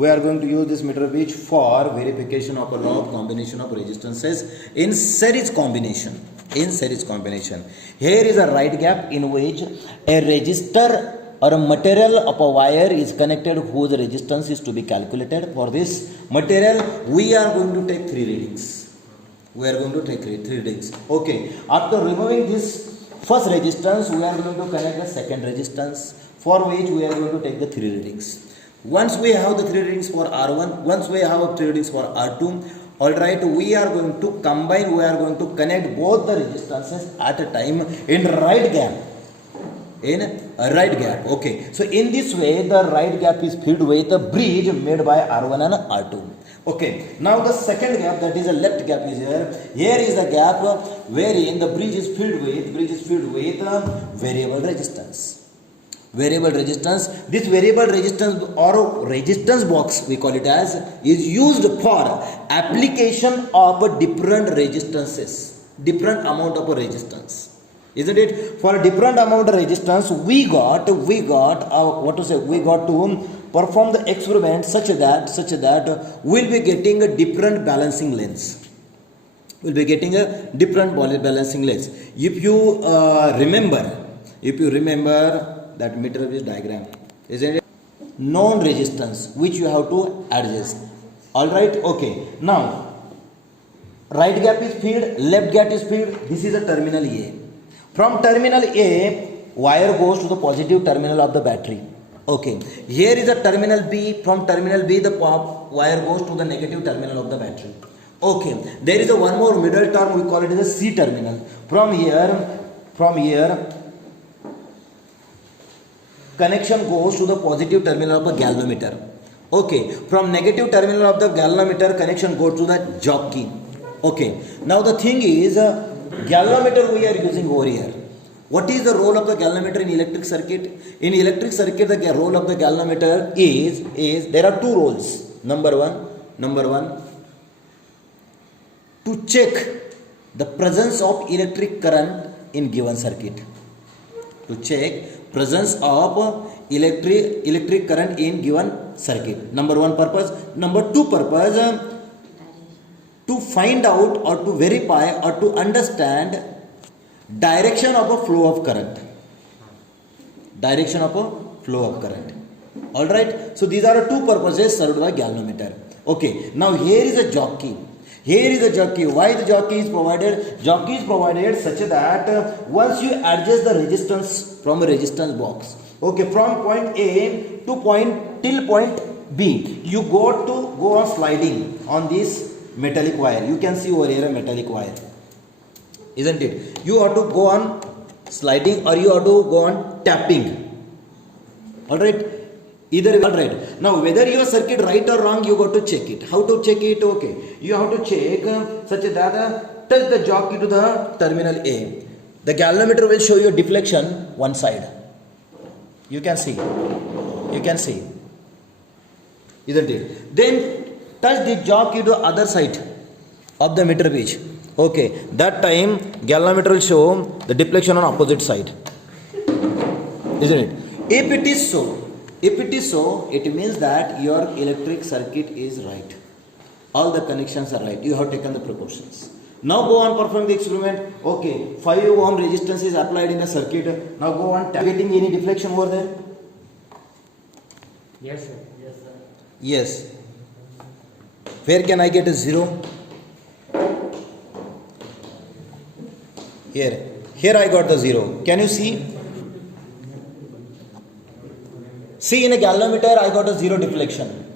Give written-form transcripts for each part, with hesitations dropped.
we are going to use this meter bridge for verification of a law of combination of resistances in series combination. In series combination, here is a right gap in which a resistor or a material of a wire is connected whose resistance is to be calculated. For this material, we are going to take three readings. We are going to take three readings. Okay. After removing this first resistance, we are going to connect the second resistance, for which we are going to take the three readings. Once we have the three readings for R1, once we have three readings for R2, alright, we are going to combine, we are going to connect both the resistances at a time in right gap. In a right gap. Okay. So in this way, the right gap is filled with a bridge made by R1 and R2. Okay. Now the second gap, that is a left gap, is here. Here is the gap wherein the bridge is filled with variable resistance. Variable resistance. This variable resistance or resistance box, we call it as, is used for application of different resistances, different amount of resistance. Isn't it? For a different amount of resistance, we got to perform the experiment such that we'll be getting a different balancing lengths. We'll be getting a different balancing lengths. If you remember that meter bridge diagram, isn't it? Known resistance which you have to adjust. All right. Okay. Now, right gap is filled, left gap is filled. This is a terminal A. From terminal A, wire goes to the positive terminal of the battery. Okay. Here is a terminal B. From terminal B, the wire goes to the negative terminal of the battery. Okay. There is a one more middle term. We call it as a C terminal. From here, connection goes to the positive terminal of the galvanometer. Okay. From negative terminal of the galvanometer, connection goes to the jockey. Okay. Now the thing is, galvanometer we are using over here. What is the role of the galvanometer in electric circuit? In electric circuit, the role of the galvanometer is there are two roles. Number one, to check the presence of electric current in given circuit. To check presence of electric current in given circuit. Number one purpose. Number two purpose, to find out or to verify or to understand direction of a flow of current. Direction of a flow of current. Alright. So these are the two purposes served by galvanometer. Okay. Now here is a jockey. Here is a jockey. Why the jockey is provided? Jockey is provided such that once you adjust the resistance from a resistance box. Okay. From point A till point B, you go on sliding on this metallic wire. You can see over here a metallic wire, isn't it? You have to go on sliding or you have to go on tapping. Alright. Alright. Now whether your circuit right or wrong, you got to check it. How to check it? Okay. You have to check such that touch the jockey to the terminal A. The galvanometer will show you a deflection one side. You can see. Isn't it? Then touch the jockey to other side of the meter bridge. Okay, that time galvanometer will show the deflection on opposite side. Isn't it? If it is so, it means that your electric circuit is right. All the connections are right. You have taken the precautions. Now go on perform the experiment. Okay, 5 ohm resistance is applied in the circuit. Now go on getting any deflection over there? Yes, sir. Yes. Where can I get a 0? Here I got the 0. Can you see? See, in a galvanometer I got a 0 deflection.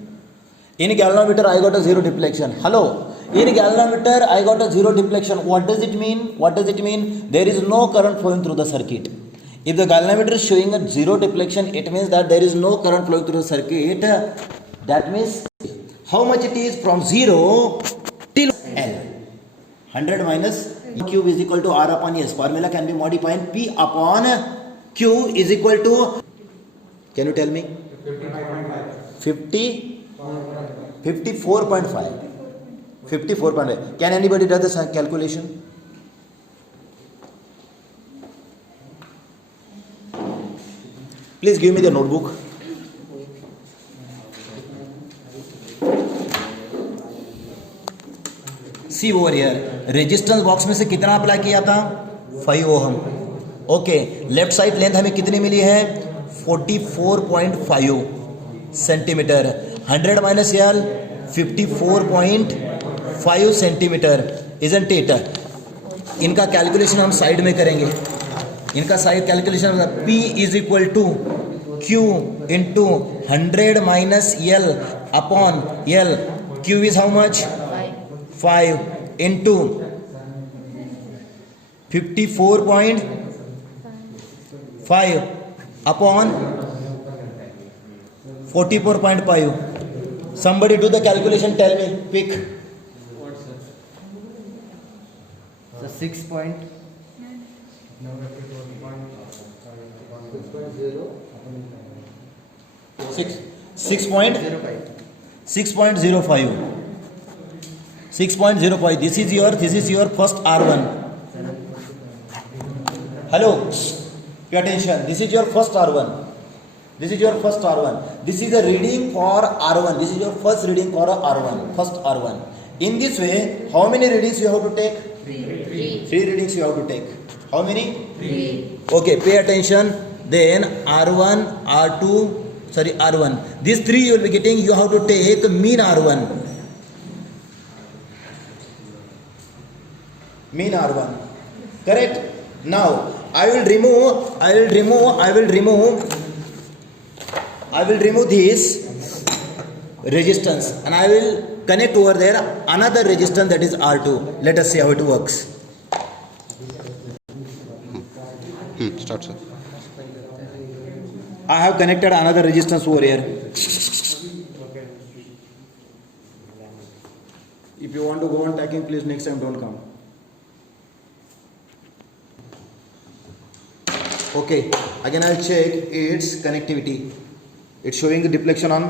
In a galvanometer I got a 0 deflection. Hello. In a galvanometer I got a 0 deflection. What does it mean? There is no current flowing through the circuit. If the galvanometer is showing a 0 deflection, it means that there is no current flowing through the circuit. That means how much it is from 0 till L. 100 minus Q is equal to R upon S. Formula can be modified. P upon Q is equal to, can you tell me? 54.5. Can anybody do this calculation? Please give me the notebook. See over here, resistance box में से कितना apply किया था 5 ohm. Okay, left side length हमें कितनी मिली है 44.5 centimetre. 100 minus L 54.5 centimetre, isn't it. इनका कैलकुलेशन हम साइड में करेंगे, इनका side calculation P is equal to Q into 100 minus L upon L. Q is how much 5 into 54.5 upon 44.5. Somebody do the calculation, tell me, pick. So 6 point. 6.05. 6.05. This is your first R1. Hello, pay attention. This is your first R1. This is a reading for R1. This is your first reading for R1. First R1. In this way, how many readings you have to take? 3 readings you have to take. How many? 3. Okay, pay attention. Then R1, R1. These 3 you will be getting. You have to take mean R1. Mean R1. Correct? Now I will remove this resistance and I will connect over there another resistance, that is R2. Let us see how it works. Start, sir. I have connected another resistance over here. If you want to go on tacking, please next time don't come. Okay, again I'll check its connectivity. It's showing the deflection on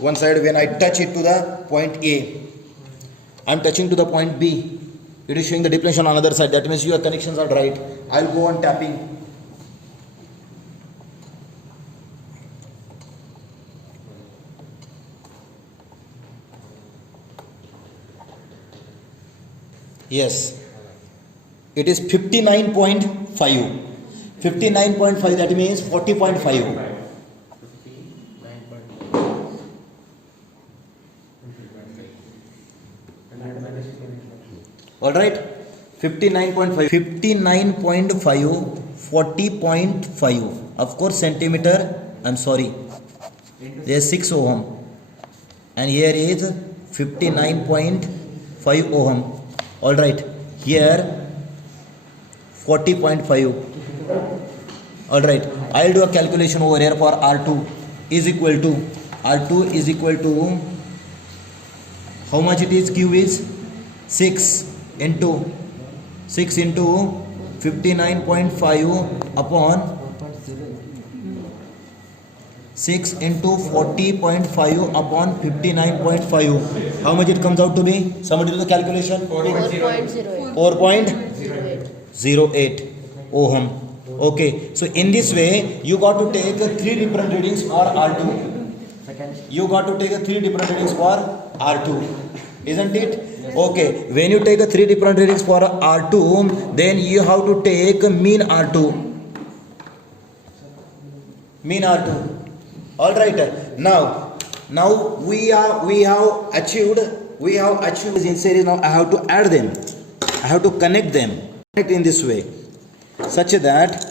one side. When I touch it to the point A, I'm touching to the point B, it is showing the deflection on another side. That means your connections are right. I'll go on tapping. Yes, it is 59.5. 59.5, that means 40.5. All right, 59.5, 40.5. Of course, centimeter. I'm sorry. There's 6 ohm, and here is 59.5 ohm. All right, here 40.5. All right, I'll do a calculation over here for R2 is equal to how much it is? Q is 6 into 59.5 upon 6 into 40.5 upon 59.5. How much it comes out to be? Somebody do the calculation. 4.08 ohm. Okay, so in this way you got to take 3 different readings for R2. You got to take 3 different readings for R2, isn't it? Okay, when you take 3 different readings for R2, then you have to take mean R2. Mean R2. All right. Now we have achieved in series. Now I have to add them. I have to connect them. Connect in this way, such that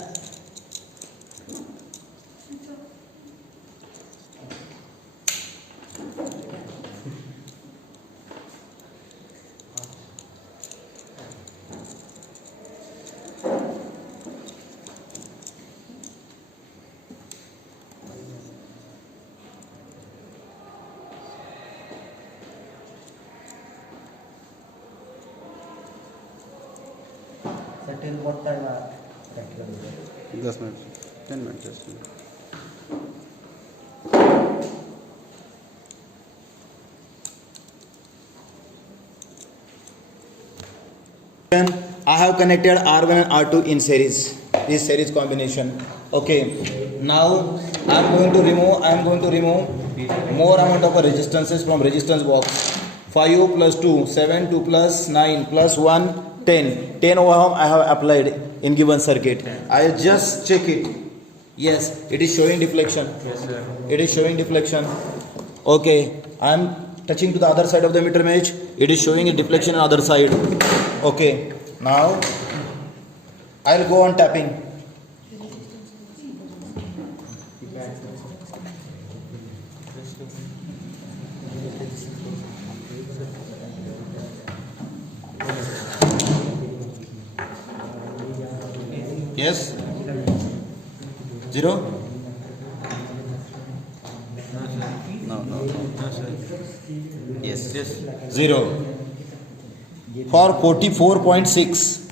Till what time? 10 minutes. 10 minutes. Just. I have connected R1 and R2 in series. This series combination. Okay. Now I am going to remove more amount of resistances from resistance box. 5 plus 2, 7, 2 plus 9 plus 1, 10. 10 ohm I have applied in given circuit. I just check it. Yes, it is showing deflection. Yes, sir. It is showing deflection. Okay, I am touching to the other side of the emitter image. It is showing a deflection on other side. Okay, now I'll go on tapping. Yes? 0? No, sir. Yes. 0. For 44.6,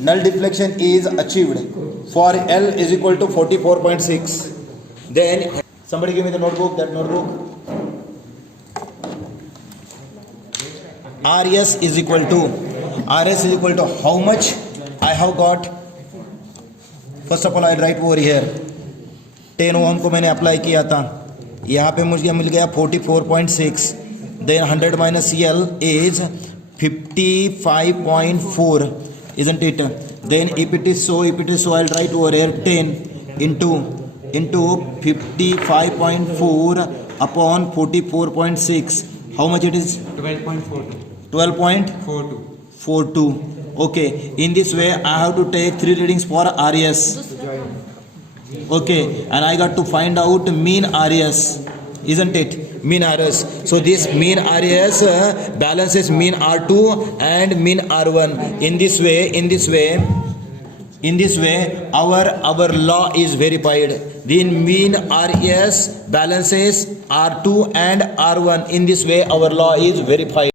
null deflection is achieved. For L is equal to 44.6. Then, somebody give me the notebook, that notebook. RS is equal to how much I have got. First of all, I write over here 10 ओम को मैंने apply किया था, यहाँ पे मुझे मिल गया 44.6. Then 100 minus CL is 55.4, isn't it? Then if it is so, I'll write over here 10 into 55.4 upon 44.6. How much it is? 12.42. 12.42. Okay, in this way I have to take 3 readings for RS. Okay, and I got to find out mean RS, isn't it? Mean RS. So this mean RS balances mean R2 and mean R1. In this way our law is verified. Then mean RS balances R2 and R1. In this way our law is verified.